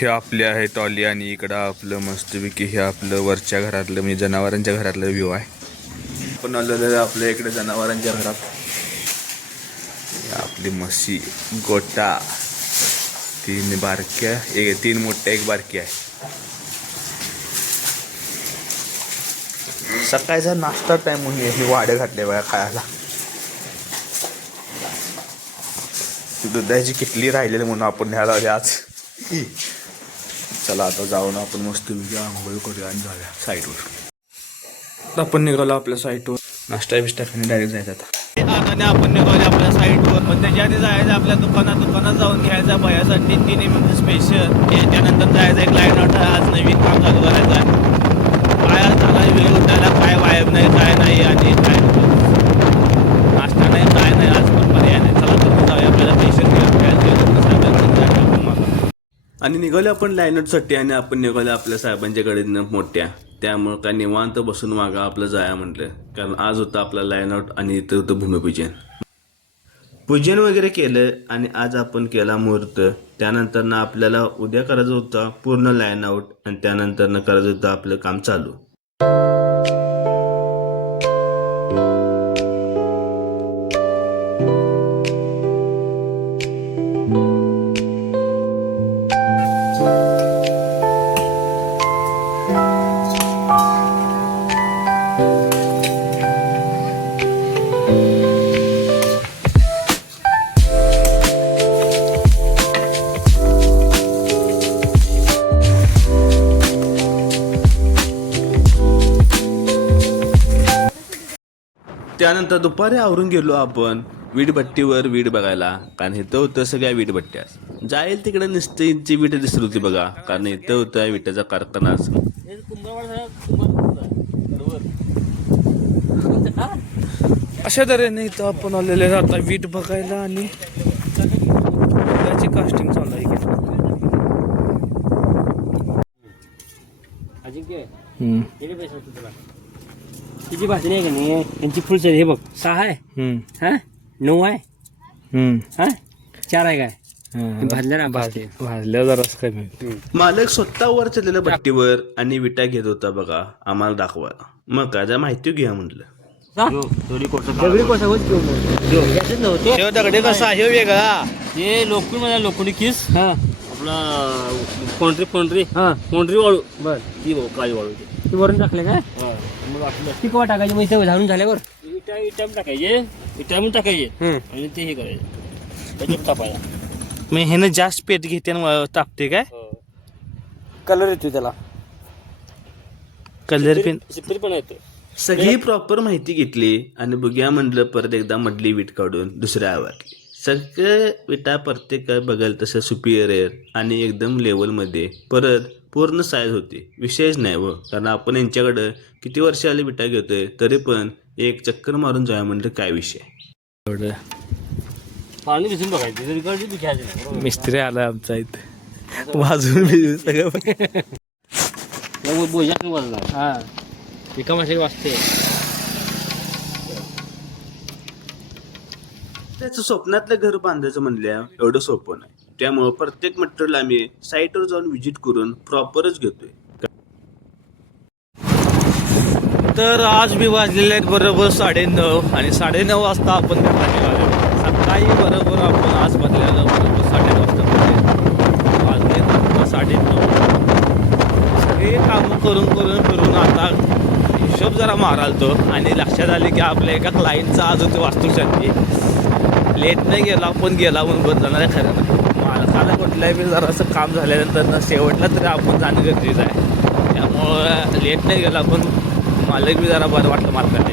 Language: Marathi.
हे आपले आहे टॉली आणि इकडं आपलं मस्तपैकी हे आपलं वरच्या घरातलं म्हणजे जनावरांच्या घरातलं व्ह्यू आहे. आपण आलेलं आपल्या इकडे जनावरांच्या घरात. आपली म्हशी गोटा 3 बारक्या 3 मोठ्या 1 बारकी आहे. सकाळचा नाश्ता टाइम म्हणून ही वाडे घातले बघा खायला. दुधाची किटली राहिलेली म्हणून आपण न्यायला आज. चला आता जाऊन आपण मस्त आंघोळ करूया आणि जाऊया साईडवर. आपण निघालो आपल्या साईटवर. नाश्ता बिष्टा खाणे डायरेक्ट जायचं आता. आपण निघालो आपल्या साईटवर. पण त्याच्या आधी जायचं आपल्या दुकानात जाऊन घ्यायचा भयासाठी 3 MM स्पेशल. त्यानंतर जायचं एक लाईन आउट. आज नवीन काम चालू करायचं आहे. काय झाला वेळ उठायला काय वायब नाही काय नाही आणि काय नाश्ता नाही काय नाही आज पण पर्याय नाही. चला तर जाऊया आपल्याला पेशंट आणि निघालो आपण लाईनआउटसाठी. आणि आपण निघालो आपल्या साहेबांच्याकडे मोठ्या. त्यामुळं काय निवांत बसून मागा आपलं जाया म्हटलं. कारण आज होतं आपला लाईनआउट आणि इथं होतं भूमिपूजन वगैरे केलं. आणि आज आपण केला मुहूर्त. त्यानंतर ना आपल्याला उद्या करायचं होतं पूर्ण लाईनआउट. आणि त्यानंतर ना करायचं होतं आपलं काम चालू. त्यानंतर दुपारी आवरून गेलो आपण वीटभट्टीवर वीट बघायला. कारण इथं होतं सगळ्या वीटभट्ट्या. जाईल तिकडे निस्तीची वीट दिसत होती बघा. कारण इथं होता विटाचा कारखानाच. अशा तऱ्हेने इथं आपण आलेले आता वीट बघायला. आणि त्याची कास्टिंग चालू आहे. तिची भाषण आहे का नाही यांची फुल हे बघ 6 आहे. हा 9 आहे. हा 4 आहे काय भाजल्या जराच कमी. मालक स्वतः वर चढलेल्या भट्टीवर आणि विटा घेत होता बघा आम्हाला दाखवायला. मग काय जरा माहिती घ्या म्हटलं. दगडे कसा आहे वेगळा. हे लोखंडी किस आपला कोंडरी वाळू बर ती काळी वाळू ती वरून टाकले काय. मग आपलं ती कवा टाकायची मग ते झाडून झाल्यावर इटा टाकायचे आणि ते हे करायचे त्याच्यात तापायला. मग ह्यानं जास्त पेट घेते तापते काय. कलर येतो त्याला. कलर पण येतो. सगळी प्रॉपर माहिती घेतली आणि बघूया म्हटलं परत एकदा मधली वीट काढून दुसऱ्या आवाजली. सगळं विटा प्रत्येक बघाल तसं सुपिरियर आणि एकदम लेवलमध्ये परत पूर्ण साईज होती. विशेष नाही व. कारण आपण यांच्याकडं किती वर्ष आली विटा घेतोय तरी पण एक चक्कर मारून जाऊया म्हणलं काय विषय. पाणी भिजून बघायचं. मिस्त्री आला आमचा इथं वाजून भिजून सगळं हा एका माशाची वाजते. त्याचं स्वप्नातलं घर बांधायचं म्हणल्या एवढं सोपं नाही. त्यामुळं प्रत्येक मटेरियल आम्ही साईटवर जाऊन व्हिजिट करून प्रॉपरच घेतोय. तर आज मी वाजलेले आहेत बरोबर 9:30 आणि 9:30 वाजता आपण निघालो. सकाळी बरोबर आपण आज बदलायला बरोबर 9:30 वाजता वाजले 9:30. सगळे कामं करून फिरून आता हिशोब जरा मारालतो आणि लक्षात आले की आपल्या एका क्लायंटचा आज होते वास्तुशांती. लेट नाही गेला पण गेला म्हणून बंद जाणार आहे. खरं नाही मालकाला कुठल्याही बी जरा असं काम झाल्यानंतर शेवटला तरी आपण जाणं गरजेचं आहे. त्यामुळं लेट नाही गेला पण मालक बी जरा बरं वाटलं मालकाने.